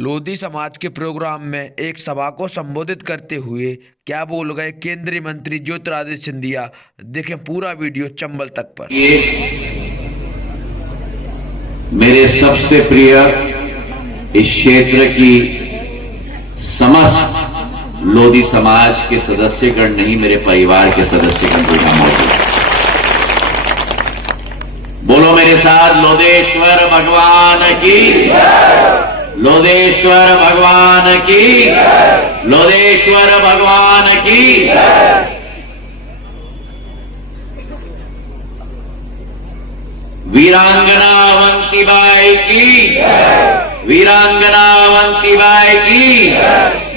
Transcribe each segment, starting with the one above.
लोधी समाज के प्रोग्राम में एक सभा को संबोधित करते हुए क्या बोल गए केंद्रीय मंत्री ज्योतिरादित्य सिंधिया। देखें पूरा वीडियो चंबल तक पर। ये मेरे सबसे प्रिय इस क्षेत्र की समस्त लोधी समाज के सदस्यगण नहीं, मेरे परिवार के सदस्यगण भी यहां मौजूद हैं। बोलो मेरे साथ, लोधेश्वर भगवान की, लोधेश्वर भगवान की, लोधेश्वर भगवान की। वीरांगना अवंतीबाई की, वीरांगना अवंतीबाई की,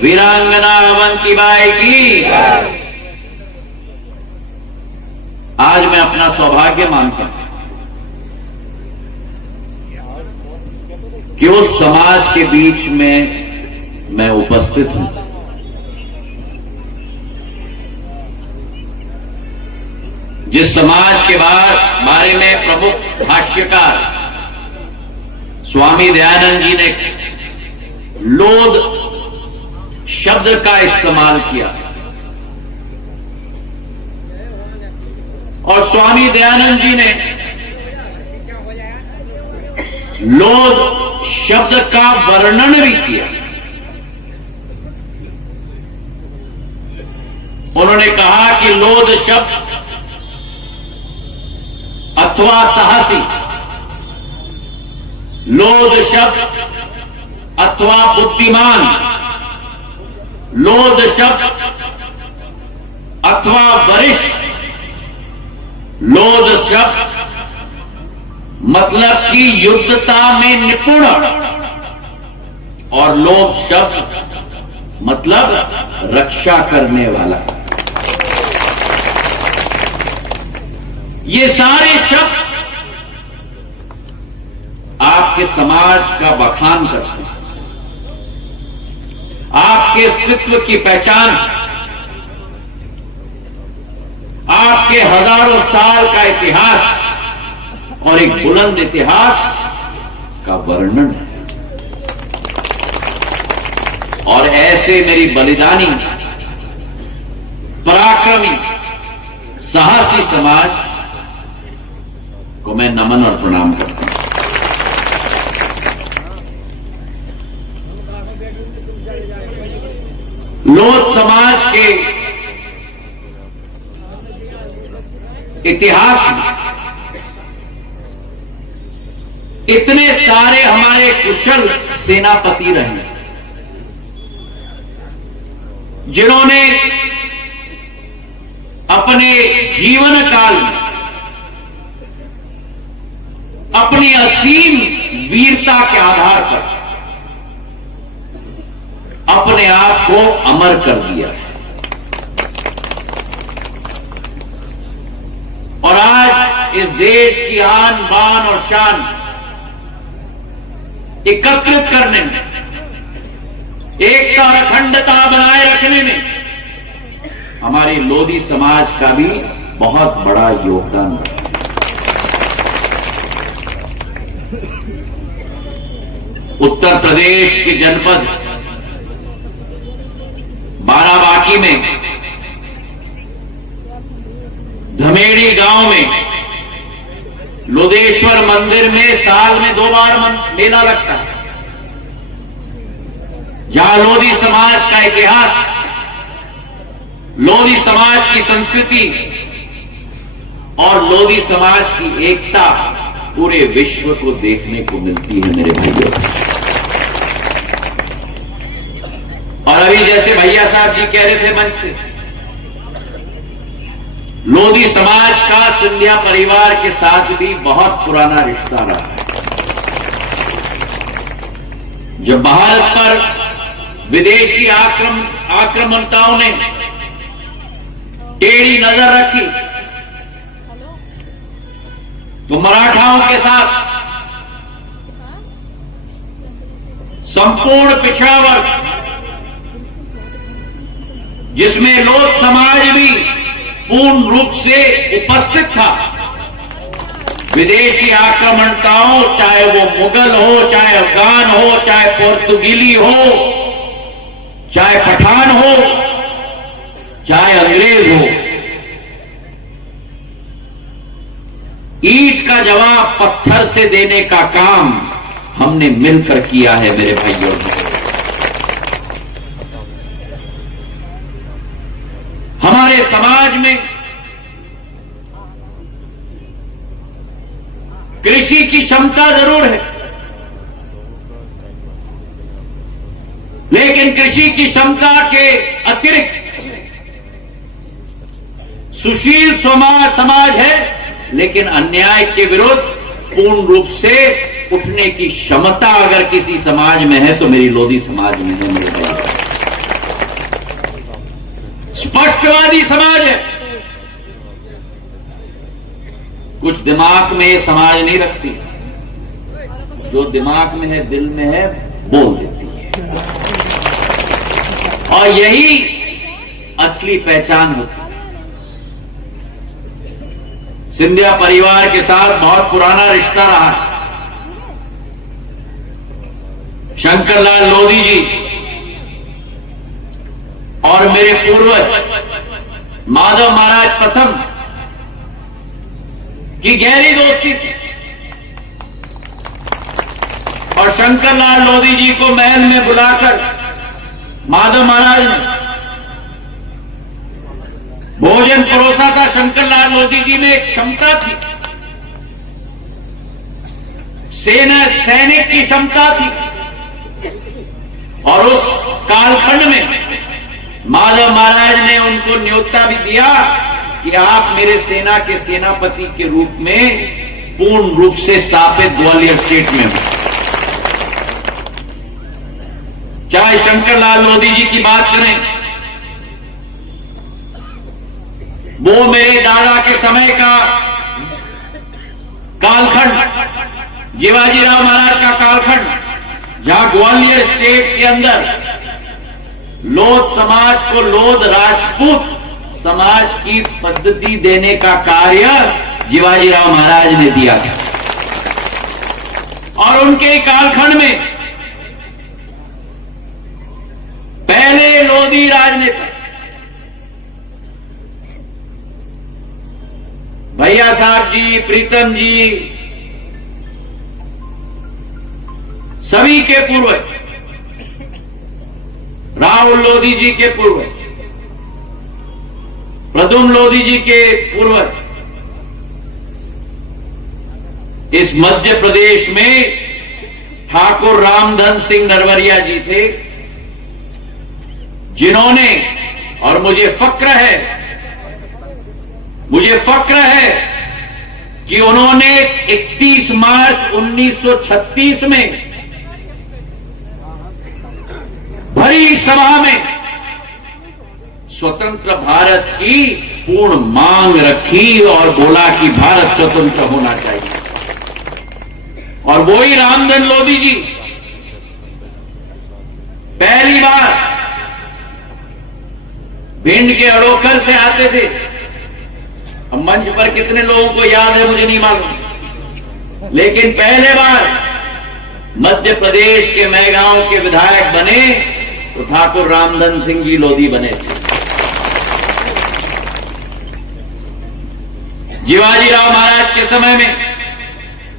वीरांगना अवंतीबाई की। आज मैं अपना सौभाग्य मानता हूं कि उस समाज के बीच में मैं उपस्थित हूं जिस समाज के बारे में प्रमुख भाष्यकार स्वामी दयानंद जी ने लोध शब्द का इस्तेमाल किया। और स्वामी दयानंद जी ने लोध शब्द का वर्णन भी किया। उन्होंने कहा कि लोध शब्द अथवा साहसी, लोध शब्द अथवा बुद्धिमान, लोध शब्द अथवा वरिष्ठ, लोध शब्द मतलब कि युद्धता में निपुण, और लोध शब्द मतलब रक्षा करने वाला। ये सारे शब्द आपके समाज का बखान करते हैं, आपके अस्तित्व की पहचान, आपके हजारों साल का इतिहास और एक बुलंद इतिहास का वर्णन है। और ऐसे मेरी बलिदानी, पराक्रमी, साहसी समाज को मैं नमन और प्रणाम करता हूं। लोध समाज के इतिहास में इतने सारे हमारे कुशल सेनापति रहे जिन्होंने अपने जीवन काल में अपनी असीम वीरता के आधार पर अपने आप को अमर कर दिया है। और आज इस देश की आन बान और शान एकत्रित करने में, एकता और अखंडता बनाए रखने में हमारी लोधी समाज का भी बहुत बड़ा योगदान है। उत्तर प्रदेश के जनपद बाराबांकी में धमेड़ी गांव में लोधेश्वर मंदिर में साल में 2 बार मेला लगता है, जहां लोधी समाज का इतिहास, लोधी समाज की संस्कृति और लोधी समाज की एकता पूरे विश्व को देखने को मिलती है मेरे भाइयों। और अभी जैसे भैया साहब जी कह रहे थे मंच से, लोधी समाज का सिंधिया परिवार के साथ भी बहुत पुराना रिश्ता रहा है। जब भारत पर विदेशी आक्रमणकारियों ने टेढ़ी नजर रखी तो मराठाओं के साथ संपूर्ण पिछड़ा वर्ग, जिसमें लोध समाज भी पूर्ण रूप से उपस्थित था, विदेशी आक्रमणकारों, चाहे वो मुगल हो, चाहे अफगान हो, चाहे पोर्तुगीली हो, चाहे पठान हो, चाहे अंग्रेज हो, ईंट का जवाब पत्थर से देने का काम हमने मिलकर किया है मेरे भाइयों और बहनों। हमारे समाज में कृषि की क्षमता जरूर है, लेकिन कृषि की क्षमता के अतिरिक्त सुशील समाज है, लेकिन अन्याय के विरुद्ध पूर्ण रूप से उठने की क्षमता अगर किसी समाज में है तो मेरी लोधी समाज में है मेरे भाई। स्पष्टवादी समाज है, कुछ दिमाग में ये समाज नहीं रखती, जो दिमाग में है, दिल में है, बोल देती है, और यही असली पहचान होती है। सिंधिया परिवार के साथ बहुत पुराना रिश्ता रहा है। शंकरलाल लोधी जी और मेरे पूर्वज माधव महाराज प्रथम की गहरी दोस्ती थी, और शंकरलाल लोधी जी को महल में बुलाकर माधव महाराज ने भोजन परोसा था। शंकरलाल लोधी जी में एक क्षमता थी, सैनिक की क्षमता थी, और उस कालखंड में माधव महाराज ने उनको न्योता भी दिया कि आप मेरे सेना के सेनापति के रूप में पूर्ण रूप से स्थापित ग्वालियर स्टेट में हो। चाहे शंकरलाल लोधी जी की बात करें, वो मेरे दादा के समय का कालखंड, जीवाजीराव महाराज का कालखंड, जहां ग्वालियर स्टेट के अंदर लोध समाज को लोध राजपूत समाज की पद्धति देने का कार्य जीवाजीराव महाराज ने दिया था, और उनके कालखंड में पहले लोधी राजनेता भैया साहब जी, प्रीतम जी, सभी के पूर्वज, राहुल लोधी जी के पूर्वज, प्रद्युम्न लोधी जी के पूर्वज, इस मध्य प्रदेश में ठाकुर रामधन सिंह नरवरिया जी थे, जिन्होंने, और मुझे फक्र है कि उन्होंने 31 मार्च 1936 में भरी सभा में स्वतंत्र भारत की पूर्ण मांग रखी और बोला कि भारत स्वतंत्र होना चाहिए। और वही रामधन लोधी जी पहली बार भिंड के अड़ोखर से आते थे। अब मंच पर कितने लोगों को याद है मुझे नहीं मालूम, लेकिन पहले बार मध्य प्रदेश के मैगांव के विधायक बने तो ठाकुर रामधन सिंह जी लोधी बने थे। जीवाजीराव महाराज के समय में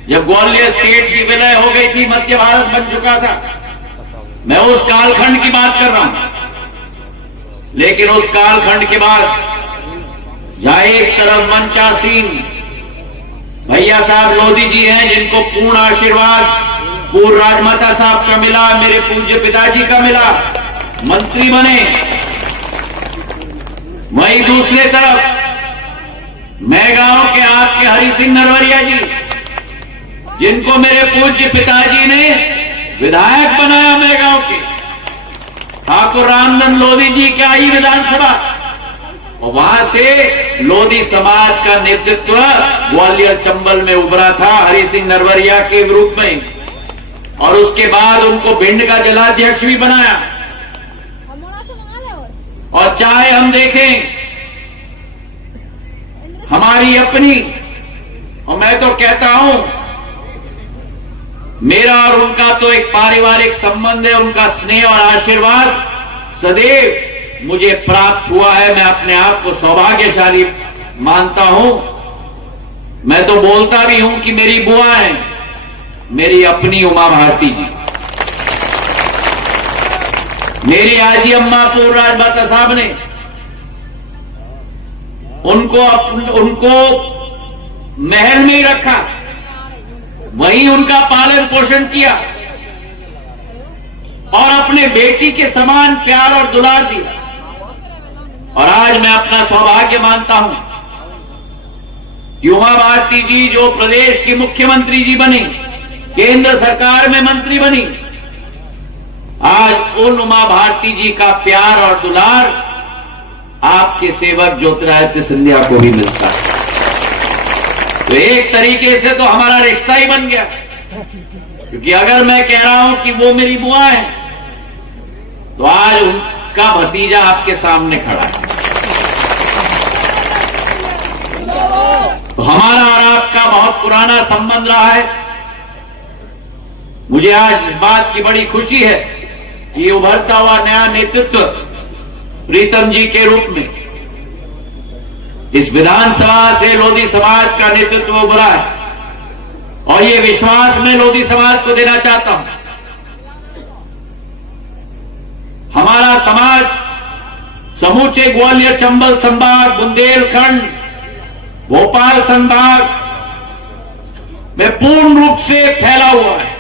जब ग्वालियर स्टेट की विलय हो गई थी, मध्य भारत बन चुका था, मैं उस कालखंड की बात कर रहा हूं। लेकिन उस कालखंड के बाद जहां एक तरफ मंचासीन भैया साहब लोधी जी हैं, जिनको पूर्ण आशीर्वाद पूर्व राजमाता साहब का मिला, मेरे पूज्य पिताजी का मिला, मंत्री बने, वहीं दूसरे तरफ मैगांव के आपके हरि सिंह नरवरिया जी, जिनको मेरे पूज्य पिताजी ने विधायक बनाया मैगांव के, ठाकुर रामधन लोधी जी की आई विधानसभा, और वहां से लोधी समाज का नेतृत्व ग्वालियर चंबल में उभरा था हरि सिंह नरवरिया के रूप में, और उसके बाद उनको भिंड का जिलाध्यक्ष भी बनाया। और चाहे हम देखें हमारी अपनी और मैं तो कहता हूं, मेरा और उनका तो एक पारिवारिक संबंध है, उनका स्नेह और आशीर्वाद सदैव मुझे प्राप्त हुआ है। मैं अपने आप को सौभाग्यशाली मानता हूं। मैं तो बोलता भी हूं कि मेरी बुआ है, मेरी अपनी उमा भारती जी, मेरी आजी अम्मा पूर्णराज माता साहब ने उनको महल में ही रखा, वहीं उनका पालन पोषण किया और अपने बेटी के समान प्यार और दुलार दिया। और आज मैं अपना सौभाग्य मानता हूं कि उमा भारती जी जो प्रदेश की मुख्यमंत्री जी बनी, केंद्र सरकार में मंत्री बनी, आज उन उमा भारती जी का प्यार और दुलार आपके सेवक ज्योतिरादित्य सिंधिया को भी मिलता है। तो एक तरीके से तो हमारा रिश्ता ही बन गया, क्योंकि अगर मैं कह रहा हूं कि वो मेरी बुआ है, तो आज उनका भतीजा आपके सामने खड़ा है। तो हमारा और आपका बहुत पुराना संबंध रहा है। मुझे आज इस बात की बड़ी खुशी है कि ये उभरता हुआ नया नेतृत्व प्रीतम जी के रूप में इस विधानसभा से लोधी समाज का नेतृत्व उभरा है, और ये विश्वास मैं लोधी समाज को देना चाहता हूं। हमारा समाज समूचे ग्वालियर चंबल संभाग, बुंदेलखंड, भोपाल संभाग में पूर्ण रूप से फैला हुआ है,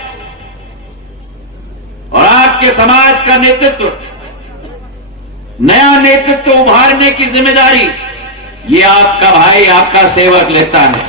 और आपके समाज का नेतृत्व, नया नेतृत्व उभारने की जिम्मेदारी ये आपका भाई, आपका सेवक लेता है।